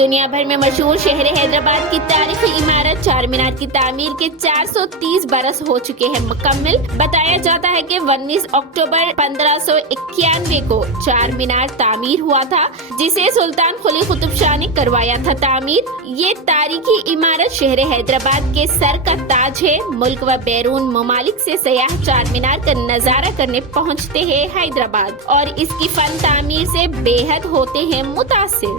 دنیا بھر میں مشہور شہر حیدرآباد کی تاریخی عمارت چار مینار کی تعمیر کے 430 برس ہو چکے ہیں مکمل۔ بتایا جاتا ہے کہ 19 اکتوبر 1591 کو چار مینار تعمیر ہوا تھا، جسے سلطان قلی قطب شاہ نے کروایا تھا تعمیر۔ یہ تاریخی عمارت شہر حیدرآباد کے سر کا تاج ہے۔ ملک و بیرون ممالک سے سیاح چار مینار کا نظارہ کرنے پہنچتے ہیں حیدرآباد اور اس کی فن تعمیر سے بے حد ہوتے ہیں متاثر۔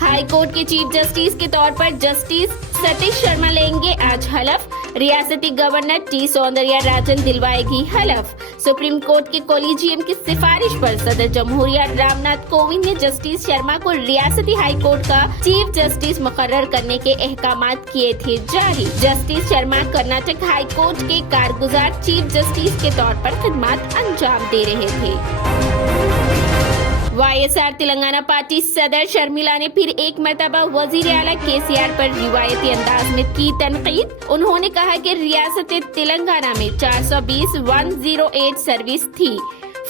ہائی کورٹ کے چیف جسٹس کے طور پر جسٹس ستیش شرما لیں گے آج حلف۔ ریاستی گورنر ٹی سوندریا راجن دلوائے گی حلف۔ سپریم کورٹ کے کولیجیم کی سفارش پر صدر جمہوریہ رام ناتھ کووند نے جسٹس شرما کو ریاستی ہائی کورٹ کا چیف جسٹس مقرر کرنے کے احکامات کیے تھے جاری۔ Justice Sharma Karnataka high court کے کارگزار چیف جسٹس کے طور پر خدمات انجام دے رہے تھے۔ Y S R Telangana party صدر شرمیلا نے پھر ایک مرتبہ وزیر اعلیٰ KCR پر روایتی انداز میں کی تنقید۔ انہوں نے کہا کہ ریاست تلنگانہ میں 420-108 سروس تھی،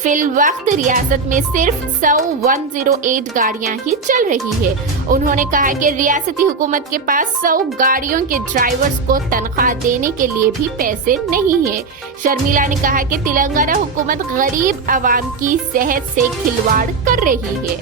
فی الوقت ریاست میں صرف 108 گاڑیاں ہی چل رہی ہے۔ انہوں نے کہا کہ ریاستی حکومت کے پاس 100 گاڑیوں کے ڈرائیورز کو تنخواہ دینے کے لیے بھی پیسے نہیں ہیں۔ شرمیلا نے کہا کہ تلنگانہ حکومت غریب عوام کی صحت سے کھلواڑ کر رہی ہے۔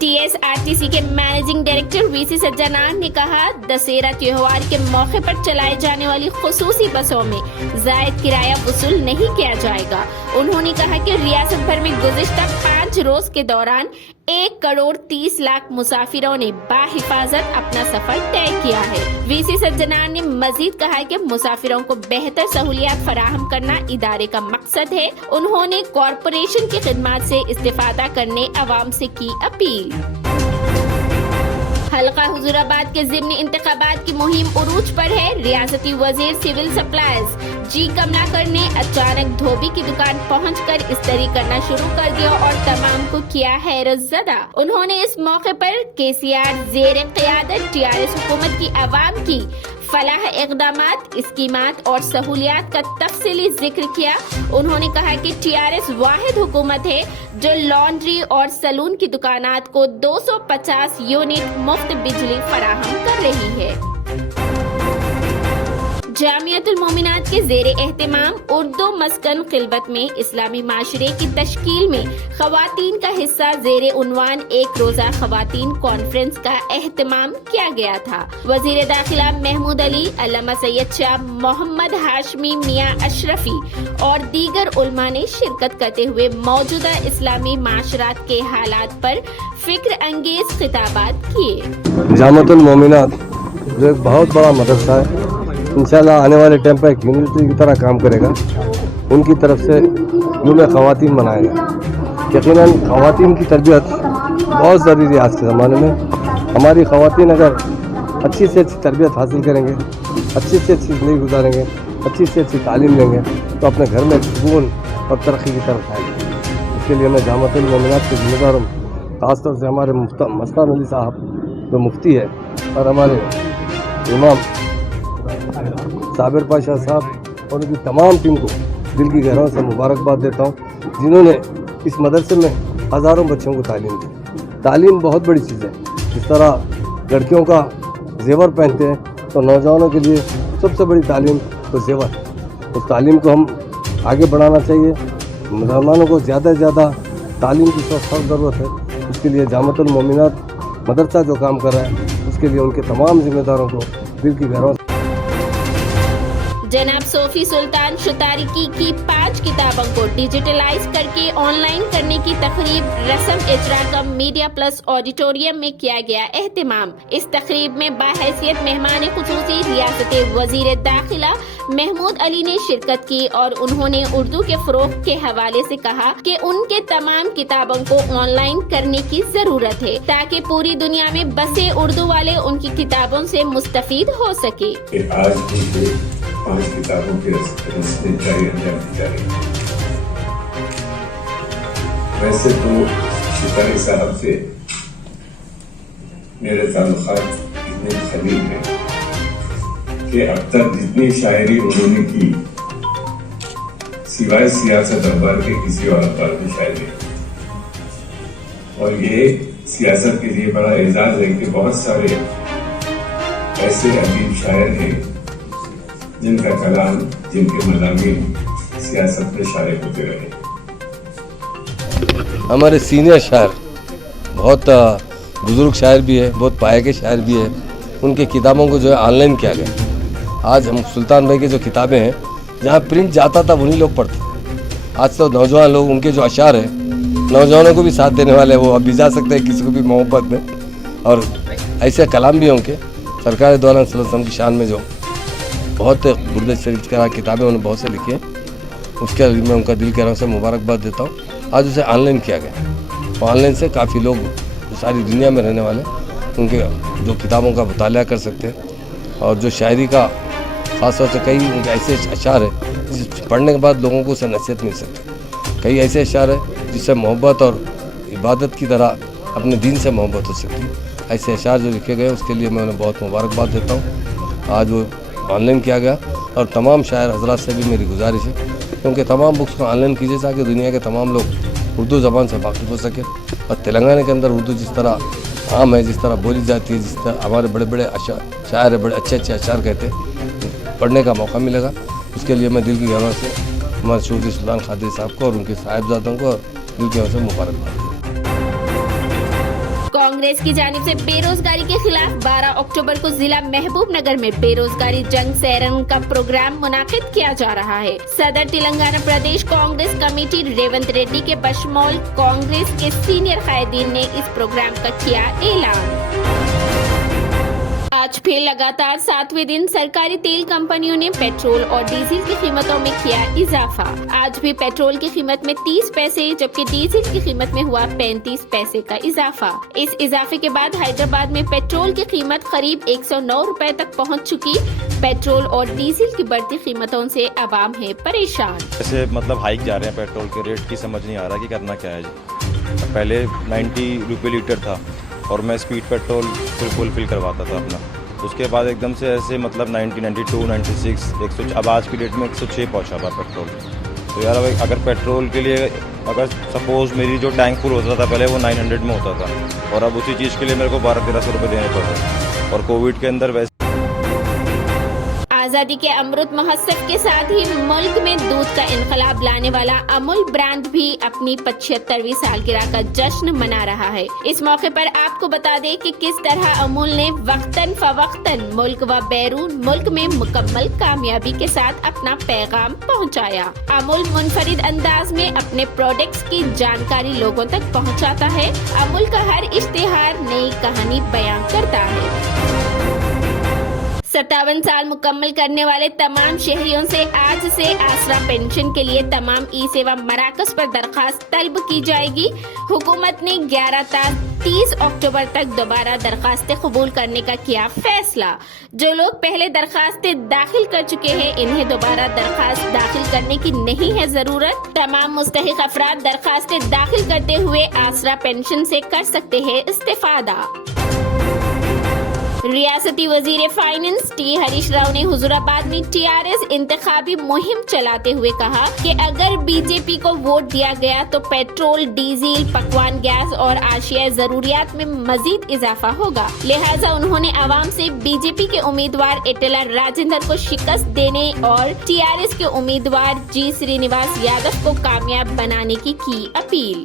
TSRTC کے مینیجنگ ڈائریکٹر VC سجنان نے کہا، دسہرہ تہوار کے موقع پر چلائے جانے والی خصوصی بسوں میں زائد کرایہ وصول نہیں کیا جائے گا۔ انہوں نے کہا کہ ریاست بھر میں گزشتہ 5 روز کے دوران 1,30,00,000 مسافروں نے باحفاظت اپنا سفر طے کیا ہے۔ VC سجنان نے مزید کہا کہ مسافروں کو بہتر سہولیات فراہم کرنا ادارے کا مقصد ہے۔ انہوں نے کارپوریشن کی خدمات سے استفادہ کرنے عوام سے کی اپیل۔ حلقہ حضور آباد کے ضمنی انتخابات کی مہم عروج پر ہے۔ ریاستی وزیر سول سپلائز جی کملاکر نے اچانک دھوبی کی دکان پہنچ کر استری کرنا شروع کر دیا اور تمام کو کیا حیرت زدہ۔ انہوں نے اس موقع پر KCR زیر قیادت TRS حکومت کی عوام کی فلاح اقدامات، اسکیمات اور سہولیات کا تفصیلی ذکر کیا۔ انہوں نے کہا کہ TRS واحد حکومت ہے جو لانڈری اور سلون کی دکانات کو 250 یونٹ مفت بجلی فراہم کر رہی ہے۔ جامعۃ المومنات کے زیر اہتمام اردو مسکن خلوت میں اسلامی معاشرے کی تشکیل میں خواتین کا حصہ زیر عنوان ایک روزہ خواتین کانفرنس کا اہتمام کیا گیا تھا۔ وزیر داخلہ محمود علی، علامہ سید شاہ محمد ہاشمی میاں اشرفی اور دیگر علماء نے شرکت کرتے ہوئے موجودہ اسلامی معاشرات کے حالات پر فکر انگیز خطابات کیے۔ جامعۃ المومنات جو ایک بہت بڑا مدرسہ ہے، انشاءاللہ آنے والے ٹائم پہ ایک یونیورسٹی کی طرح کام کرے گا۔ ان کی طرف سے یوم خواتین منائے گا۔ یقیناً خواتین کی تربیت بہت ضروری ہے آج کے زمانے میں۔ ہماری خواتین اگر اچھی سے اچھی تربیت حاصل کریں گے، اچھی سے اچھی زندگی گزاریں گے، اچھی سے اچھی تعلیم لیں گے تو اپنے گھر میں سکون اور ترقی کی طرف آئیں گے۔ اس کے لیے میں جامعۃ المومنات کے ذمہ دار ہوں، خاص طور سے ہمارے مستان علی صاحب جو مفتی ہے اور ہمارے امام صابر پاشا صاحب اور ان کی تمام ٹیم کو دل کی گہرائیوں سے مبارکباد دیتا ہوں، جنہوں نے اس مدرسے میں ہزاروں بچوں کو تعلیم دی۔ تعلیم بہت بڑی چیز ہے۔ جس طرح لڑکیوں کا زیور پہنتے ہیں تو نوجوانوں کے لیے سب سے بڑی تعلیم تو زیور ہے۔ اس تعلیم کو ہم آگے بڑھانا چاہیے۔ مسلمانوں کو زیادہ سے زیادہ تعلیم کی سخت ضرورت ہے۔ اس کے لیے جامعۃ المومنات مدرسہ جو کام کر رہا ہے، اس کے لیے ان کے تمام ذمہ داروں کو دل کی گہرائیوں سے جناب صوفی سلطان شتارکی کی 5 کتابوں کو ڈیجیٹلائز کر کے آن لائن کرنے کی تقریب رسم اجرا کا میڈیا پلس آڈیٹوریم میں کیا گیا اہتمام۔ اس تقریب میں باحیثیت مہمان خصوصی ریاست وزیر داخلہ محمود علی نے شرکت کی اور انہوں نے اردو کے فروغ کے حوالے سے کہا کہ ان کے تمام کتابوں کو آن لائن کرنے کی ضرورت ہے تاکہ پوری دنیا میں بسے اردو والے ان کی کتابوں سے مستفید ہو سکے۔ 5 کتابوں کے رسم جاری انجام دی جا رہی ہے۔ ویسے تو شتاری صاحب سے میرے تعلقات اتنے قریب ہیں کہ اب تک جتنی شاعری انہوں نے کی سوائے سیاست اخبار کے کسی اور اخبار میں شاعری اور یہ سیاست کے لیے بڑا اعزاز ہے کہ بہت سارے ایسے ادیب شاعر ہیں جن کا کلام، جن کے مضامین سیاست میں شائع ہوتے رہے. ہمارے سینئر شاعر، بہت بزرگ شاعر بھی ہے، بہت پایہ کے شاعر بھی ہے، ان کے کتابوں کو جو ہے آن لائن کیا گیا. آج ہم سلطان بھائی کے جو کتابیں ہیں جہاں پرنٹ جاتا تھا وہیں لوگ پڑھتے. آج تو نوجوان لوگ، ان کے جو اشعار ہیں، نوجوانوں کو بھی ساتھ دینے والے ہیں، وہ اب بھی جا سکتے ہیں کسی کو بھی محبت میں. اور ایسے کلام بھی ہیں ان کے سرکار دو عالم صلی اللہ علیہ وسلم کی شان میں، جو بہت برد شریف کا کتابیں انہوں نے بہت سے لکھی ہیں. اس کے میں ان کا دل کے رنگ سے مبارکباد دیتا ہوں. آج اسے آن لائن کیا گیا، اور آن لائن سے کافی لوگ ساری دنیا میں رہنے والے ان کے جو کتابوں کا مطالعہ کر سکتے ہیں. اور جو شاعری کا خاص طور سے کئی ان کے ایسے اشعار ہیں جس پڑھنے کے بعد لوگوں کو اسے نصیحت مل سکتی ہے. کئی ایسے اشعار ہیں جس سے محبت اور عبادت کی طرح اپنے دین سے محبت ہو سکتی ہے. ایسے اشعار جو لکھے گئے اس کے لیے میں انہیں بہت مبارکباد دیتا ہوں. آج وہ آن لائن کیا گیا، اور تمام شاعر حضرات سے بھی میری گزارش ہے کیونکہ تمام بکس کو آن لائن کیجیے تاکہ دنیا کے تمام لوگ اردو زبان سے واقف ہو سکے. اور تلنگانہ کے اندر اردو جس طرح عام ہے، جس طرح بولی جاتی ہے، جس طرح ہمارے بڑے بڑے شاعر بڑے اچھے اچھے اشعار کہتے ہیں، پڑھنے کا موقع ملے گا. اس کے لیے میں دل کی گہرائیوں سے ہمارے شوخی سلطان قادری صاحب کو اور ان کے صاحبزادوں کو اور دل کی گہرائیوں سے مبارکباد دیتا ہوں. کانگریس کی جانب سے بے روزگاری کے خلاف 12 اکتوبر کو ضلع محبوب نگر میں بے روزگاری جنگ سیرن کا پروگرام منعقد کیا جا رہا ہے. صدر تلنگانہ پردیش کانگریس کمیٹی ریونت ریڈی کے بشمول کانگریس کے سینئر قائدین نے اس پروگرام کا کیا اعلان. آج پھر لگاتار 7ویں دن سرکاری تیل کمپنیوں نے پیٹرول اور ڈیزل کی قیمتوں میں کیا اضافہ. آج بھی پیٹرول کی قیمت میں 30 پیسے جبکہ ڈیزل کی قیمت میں ہوا 35 پیسے کا اضافہ. اس اضافے کے بعد حیدرآباد میں پیٹرول کی قیمت قریب 109 روپے تک پہنچ چکی. پیٹرول اور ڈیزل کی بڑھتی قیمتوں سے عوام ہے پریشان. ایسے ہائیک جا رہے ہیں پیٹرول کے ریٹ کی، سمجھ نہیں آ رہا کہ کرنا کیا ہے. پہلے 90 روپے لیٹر تھا اور میں اسپیڈ پیٹرول فل فل کرواتا تھا اپنا. اس کے بعد ایک دم سے ایسے 90 92 96 100 اب آج کی ڈیٹ میں 106 پہنچا ہوا پیٹرول. تو یار اگر پیٹرول کے لیے اگر سپوز میری جو ٹینک فل ہوتا تھا پہلے وہ 900 میں ہوتا تھا اور اب اسی چیز کے لیے میرے کو 1200-1300 روپے دینے پڑ رہے ہیں. اور کووڈ کے اندر ویسے آزادی کے امرت مہوتسو کے ساتھ ہی ملک میں دودھ کا انقلاب لانے والا امول برانڈ بھی اپنی 75ویں سالگرہ کا جشن منا رہا ہے. اس موقع پر آپ کو بتا دیں کہ کس طرح امول نے وقتاً فوقتاً ملک و بیرون ملک میں مکمل کامیابی کے ساتھ اپنا پیغام پہنچایا. امول منفرد انداز میں اپنے پروڈکٹس کی جانکاری لوگوں تک پہنچاتا ہے. امول کا ہر اشتہار نئی کہانی بیان کرتا ہے. 57 سال مکمل کرنے والے تمام شہریوں سے آج سے آسرا پینشن کے لیے تمام ای سیوا مراکز پر درخواست طلب کی جائے گی. حکومت نے 11 تا 30 اکتوبر تک دوبارہ درخواستیں قبول کرنے کا کیا فیصلہ. جو لوگ پہلے درخواستیں داخل کر چکے ہیں انہیں دوبارہ درخواست داخل کرنے کی نہیں ہے ضرورت. تمام مستحق افراد درخواستیں داخل کرتے ہوئے آسرا پینشن سے کر سکتے ہیں استفادہ. ریاستی وزیر فائنانس ٹی ہریش راؤ نے حضور آباد میں TRS انتخابی مہم چلاتے ہوئے کہا کہ اگر بی جے پی کو ووٹ دیا گیا تو پیٹرول، ڈیزل، پکوان گیس اور اشیاء ضروریات میں مزید اضافہ ہوگا. لہٰذا انہوں نے عوام سے بی جے پی کے امیدوار ایٹلا راجندر کو شکست دینے اور TRS کے امیدوار جی سرینیواس یادو کو کامیاب بنانے کی اپیل.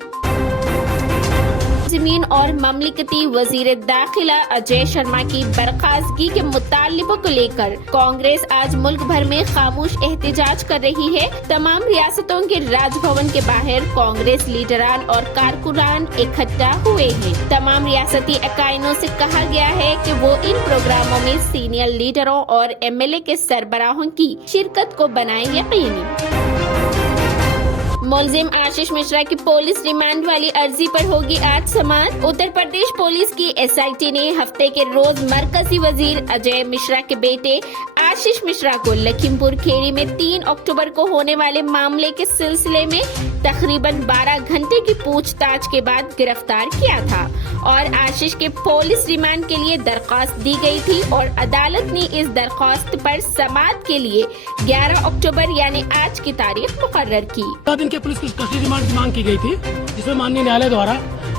زمین اور مملکتی وزیر داخلہ اجے شرما کی برخاستگی کے مطالبوں کو لے کر کانگریس آج ملک بھر میں خاموش احتجاج کر رہی ہے. تمام ریاستوں کے راج بھون کے باہر کانگریس لیڈران اور کارکنان اکٹھا ہوئے ہیں. تمام ریاستی اکائنوں سے کہا گیا ہے کہ وہ ان پروگراموں میں سینئر لیڈروں اور MLA کے سربراہوں کی شرکت کو بنائیں یقینی. ملزم آشیش مشرا کی پولیس ریمانڈ والی عرضی پر ہوگی آج سماعت. اتر پردیش پولیس کی SIT نے ہفتے کے روز مرکزی وزیر اجے مشرا کے بیٹے آشیش مشرا کو لکھیم پور کھیڑی میں 3 اکتوبر کو ہونے والے معاملے کے سلسلے میں تقریباً 12 گھنٹے کی پوچھ تاچھ کے بعد گرفتار کیا تھا اور آشیش کے پولیس ریمانڈ کے لیے درخواست دی گئی تھی اور عدالت نے اس درخواست پر سماعت کے لیے 11 اکتوبر یعنی آج کی تاریخ مقرر کی. دن کے پولیس کی کسٹڈی ریمانڈ کی مانگ کی گئی تھی جس میں ماننی نیالے دوارا